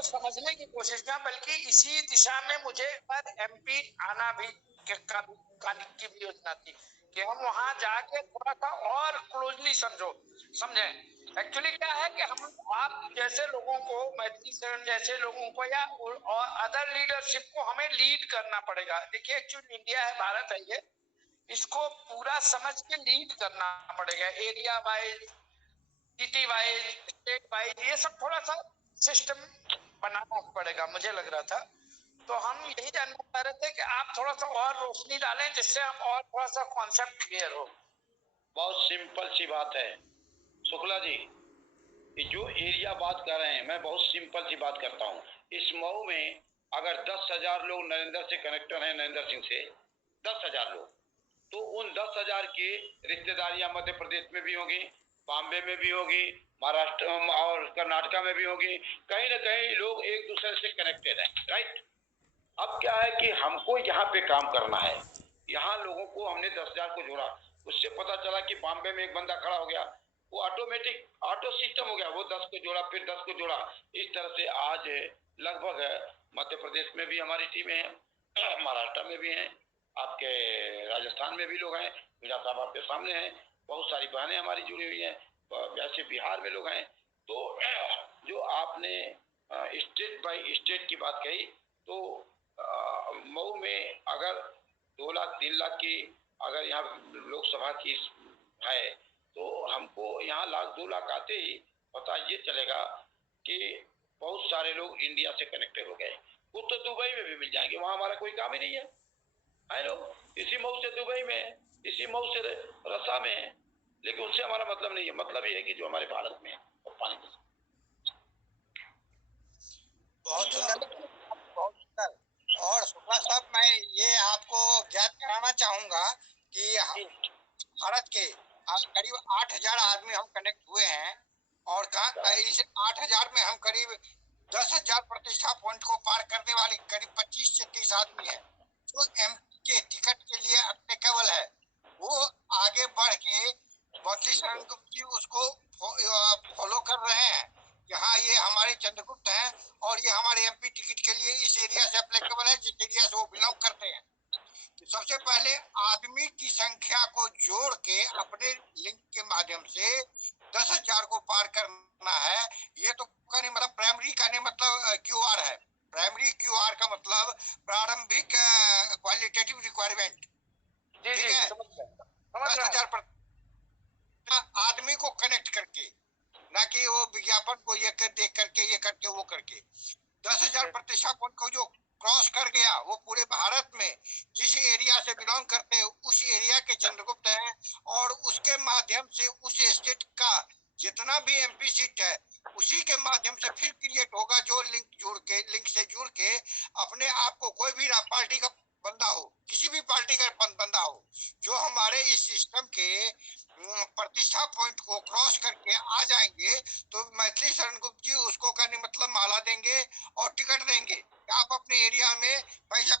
को समझने की कोशिश किया, बल्कि इसी दिशा में मुझे MP आना भी की भी योजना थी कि हम वहां जाके थोड़ा सा और क्लोजली समझे। एक्चुअली क्या है कि हम आप जैसे लोगों को, मैथिली शरण जैसे लोगों को या और अदर लीडरशिप को हमें लीड करना पड़ेगा। देखिए एक्चुअली इंडिया है, भारत है, ये इसको पूरा समझ के लीड करना पड़ेगा, area wise, city wise, state wise, ये सब थोड़ा सा सिस्टम बनाना पड़ेगा, मुझे लग रहा था। तो हम यही जानना चाह रहे थे कि आप थोड़ा सा और रोशनी डालें, जिससे हम और थोड़ा सा कॉन्सेप्ट क्लियर हो। बहुत सिंपल सी बात है शुक्ला जी, कि जो एरिया बात कर रहे हैं, मैं बहुत सिंपल सी बात करता हूँ। इस मऊ में अगर 10,000 लोग नरेंद्र से कनेक्टेड हैं, नरेंद्र सिंह से 10,000 लोग, तो उन 10,000 की रिश्तेदारियां मध्य प्रदेश में भी होगी, बॉम्बे में भी होगी, महाराष्ट्र और कर्नाटका में भी होगी। कहीं ना कहीं लोग एक दूसरे से कनेक्टेड हैं, राइट। अब क्या है कि हमको यहाँ पे काम करना है। यहाँ लोगों को हमने 10,000 को जोड़ा, उससे पता चला कि बॉम्बे में एक बंदा खड़ा हो गया, वो ऑटोमेटिक ऑटो सिस्टम हो गया, वो 10 को जोड़ा, फिर 10 को जोड़ा। इस तरह से आज लगभग मध्य प्रदेश में भी हमारी टीमें हैं, महाराष्ट्र में भी हैं, आपके राजस्थान में भी लोग हैं, मीरा साहब आपके सामने हैं, बहुत सारी बहनें हमारी जुड़ी हुई हैं, वैसे बिहार में लोग हैं। तो जो आपने स्टेट बाई स्टेट की बात कही, तो मऊ में अगर 2 लाख 3 लाख की अगर यहाँ लोकसभा की है, तो हमको यहाँ 1 लाख 2 लाख आते ही पता ये चलेगा कि बहुत सारे लोग इंडिया से कनेक्टेड हो गए। कुछ तो दुबई में भी मिल जाएंगे, वहाँ हमारा कोई काम ही नहीं है लो, इसी मऊ से दुबई में, इसी मऊ से रसा में है, लेकिन उससे हमारा मतलब नहीं है। मतलब ये है कि जो हमारे भारत में है और पानी में। बहुत सुंदर, बहुत सुंदर। और शुक्ला साहब, मैं ये आपको ज्ञात कराना चाहूंगा कि भारत के करीब 8,000 आदमी हम कनेक्ट हुए हैं, और इस 8,000 में हम करीब 10,000 प्रतिष्ठा पॉइंट को पार करने वाले करीब 25 से 30 आदमी है जो MP के टिकट के लिए अप्लीकेबल है। वो आगे बढ़ के मैथिली शरण गुप्त जी उसको फॉलो कर रहे हैं। यहाँ ये हमारे चंद्रगुप्त हैं, और ये हमारे MP टिकट के लिए इस एरिया से अप्लीकेबल है, जिस एरिया से वो बिलोंग करते हैं। तो सबसे पहले आदमी की संख्या को जोड़ के अपने लिंक के माध्यम से 10,000 को पार करना है। ये तो का नहीं मतलब प्राइमरी का नहीं मतलब QR है। प्राइमरी QR का मतलब प्रारंभिक क्वालिटेटिव रिक्वायरमेंट, ठीक है। 10,000 आदमी को कनेक्ट करके, ना कि वो विज्ञापन को ये देख करके, ये करके, वो करके। 10,000 प्रतिष्ठा पॉइंट को जो क्रॉस कर गया, वो पूरे भारत में जिस एरिया से बिलोंग करते हैं उस एरिया के चंद्रगुप्त हैं, और उसके माध्यम से उस स्टेट का जितना भी MP सीट है उसी के माध्यम से फिर क्रिएट होगा, जो लिंक से जुड़ के अपने आप को कोई भी पार्टी का बंदा हो, किसी भी पार्टी का बंदा हो, जो हमारे इस सिस्टम के प्रतिष्ठा पॉइंट को क्रॉस करके आ जाएंगे, तो मैथिली शरण गुप्त जी उसको करने मतलब माला देंगे और टिकट देंगे। आप अपने एरिया में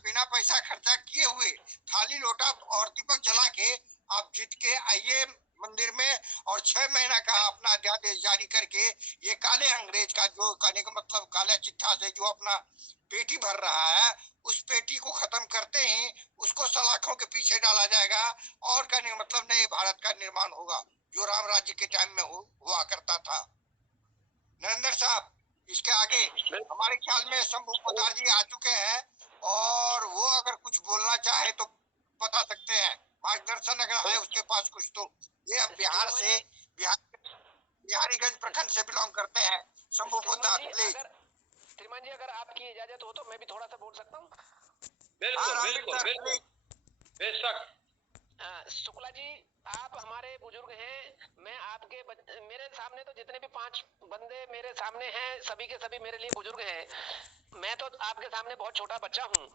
बिना पैसा खर्चा किए हुए थाली लोटा और दीपक जला के आप जीत के आइए मंदिर में, और 6 महीना का अपना अध्यादेश जारी करके ये काले अंग्रेज का, जो कहने का मतलब काला चिट्ठा से जो अपना पेटी भर रहा है, उस पेटी को खत्म करते ही उसको सलाखों के पीछे डाला जाएगा, और कहने का मतलब नए भारत का निर्माण होगा, जो राम राज्य के टाइम में हुआ करता था। नरेंद्र साहब, इसके आगे हमारे ख्याल में शंभू पोद्दार जी आ चुके हैं, और वो अगर कुछ बोलना चाहे तो बता सकते हैं, मार्गदर्शन अगर है उसके पास कुछ। तो ये अब बिहारीगंज प्रखंड से बिलोंग करते हैं शंभू पोद्दार, प्लीज। श्रीमान जी, अगर आपकी इजाजत हो तो मैं भी थोड़ा सा बोल सकता हूँ? बिल्कुल बिल्कुल बिल्कुल, बेशक। शुक्ला जी, आप हमारे बुजुर्ग हैं, मैं आपके मेरे सामने तो जितने भी 5 बंदे मेरे सामने हैं, सभी के सभी मेरे लिए बुजुर्ग हैं। मैं तो आपके सामने बहुत छोटा बच्चा हूँ,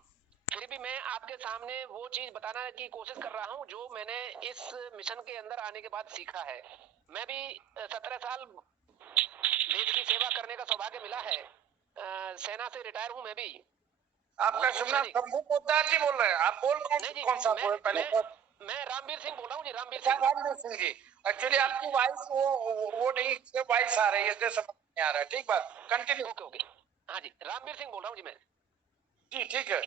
फिर भी मैं आपके सामने वो चीज बताना की कोशिश कर रहा हूँ जो मैंने इस मिशन के अंदर आने के बाद सीखा है। मैं भी 17 साल देश की सेवा करने का सौभाग्य मिला है। सेना से रिटायर हूँ मैं भी। आपका शुभ नाम शंभू पोद्दार जी बोल रहे हैं? आप बोल कौन सा बोल पहले? मैं रामवीर सिंह बोल रहा हूँ जी, रामवीर सिंह जी। एक्चुअली आपकी वॉइस वो नहीं, वॉइस आ रही है, इसलिए समझ नहीं आ रहा है। ठीक बात, कंटिन्यू। ओके। हाँ जी, रामवीर सिंह बोल रहा हूँ जी मैं। जी ठीक है।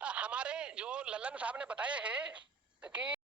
हमारे जो लल्लन साहब ने बताए हैं कि